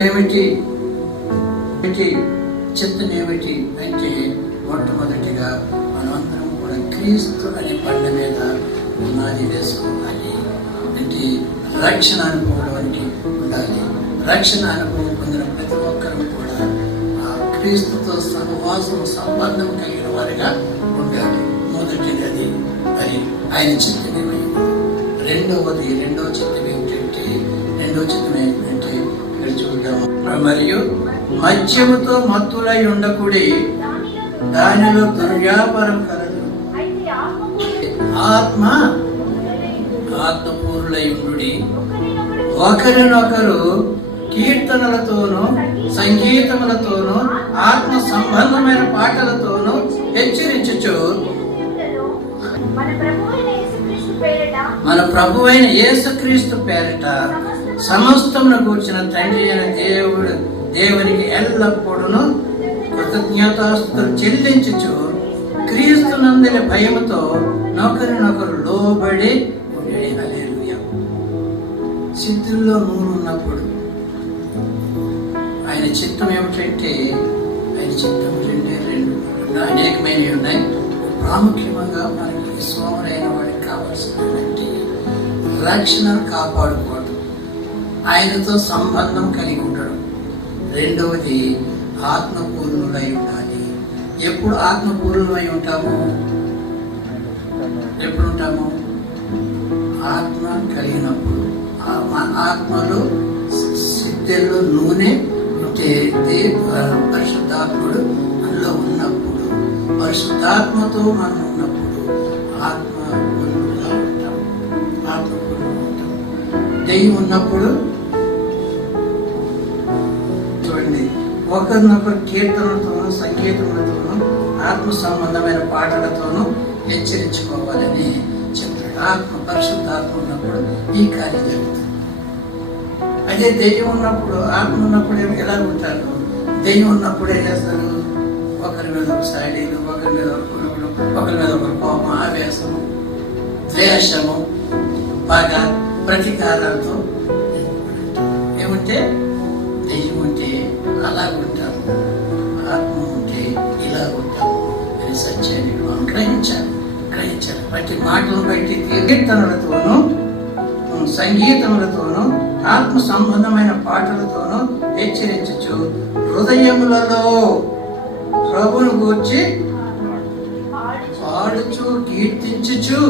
ఏమిటి చిత్తం ఏమిటి అంటే మొట్టమొదటిగా మనమందరం కూడా క్రీస్తు అనే బండ మీద పునాది వేసుకోవాలి. అంటే రక్షణ అనుభవానికి ఉండాలి. రక్షణ అనుభవం పొందిన ప్రతి ఒక్కరూ కూడా ఆ క్రీస్తుతో సహవాసం సంబంధం కలిగిన వారిగా ఉండాలి. మొదటిది అది ఆయన చిత్తం ఏమైంది. రెండవ చిత్తం ఏమిటంటే ఇక్కడ చూద్దాం. మరియు మద్యముతో మత్తులై ఉండకుడి, దానిలో దుర్వ్యాపారం కలదు. ఆత్మపూర్ణులై ఉండుడి, ఒకరినొకరు కీర్తనలతోనూ సంగీతములతోనూ ఆత్మ సంబంధమైన పాటలతోనూ హెచ్చరించుచు మన ప్రభువైన యేసుక్రీస్తు పేరిట సమస్తమును కూర్చిన తండ్రి అయిన దేవునికి ఎల్లప్పుడూ కృతజ్ఞతాస్తుతులు చెల్లించుచు క్రీస్తునందరి భయముతో నొకరినొకరు లోబడి ఉండేది. హల్లెలూయా. సిద్ధుల్లో నూనె ఉన్నప్పుడు ఆయన చిత్తం ఏమిటంటే ఆయన చిత్తం రెండు అనేకమైనవి ఉన్నాయి. ప్రాముఖ్యంగా మనకి విశ్వాములైన వాడికి కావాల్సినటువంటి రక్షణను కాపాడుకోవడం, ఆయనతో సంబంధం కలిగి ఉండడం. రెండవది ఆత్మపూర్ణులై ఉండాలి. ఎప్పుడు ఆత్మపూర్ణులై ఉంటాము? ఎప్పుడు ఉంటాము? ఆత్మ కలిగినప్పుడు. ఆత్మలో సిద్ధుల్లో నూనె ఉంటే పరిశుద్ధాత్ముడు మనలో ఉన్నప్పుడు, పరిశుద్ధాత్మతో మనం ఉన్నప్పుడు ఆత్మపూర్ణులుగా ఉంటాం. ఆత్మపూర్ణులు ఉంటాం. దెయ్యం ఉన్నప్పుడు చూడండి, ఒకరినొకరు కీర్తనలతోనూ సంగీతములతోనూ ఆత్మ సంబంధమైన పాటలతోనూ హెచ్చరించుకోవాలని చెప్పాడు. పరిశుద్ధాత్మ ఉన్నప్పుడు ఈ కార్యం జరుగుతుంది. అదే దెయ్యం ఉన్నప్పుడు, ఆత్మ ఉన్నప్పుడు ఎలా ఉంటారు? దెయ్యం ఉన్నప్పుడు ఏం చేస్తారు? ఒకరి మీద ఒక సాడీలు, ఒకరి మీద ఒక కొనుగోలు, ఒకరి మీద ఒక కోపం, ఆవేశము, ద్వేషము, పగ, ప్రతీకారాలతో ఏమంటే దెయ్యం ఉంటే అలా ఉంటాము, ఆత్మ ఉంటే ఇలా ఉంటాము అని సత్యాన్ని మనం గ్రహించాలి. బట్టి మాటలు బట్టి కీర్తనలతోనూ సంగీతములతోనూ ఆత్మ సంబంధమైన పాటలతోనూ హెచ్చరించుచు హృదయములలో ప్రభువును గూర్చి పాడుచు కీర్తించుచు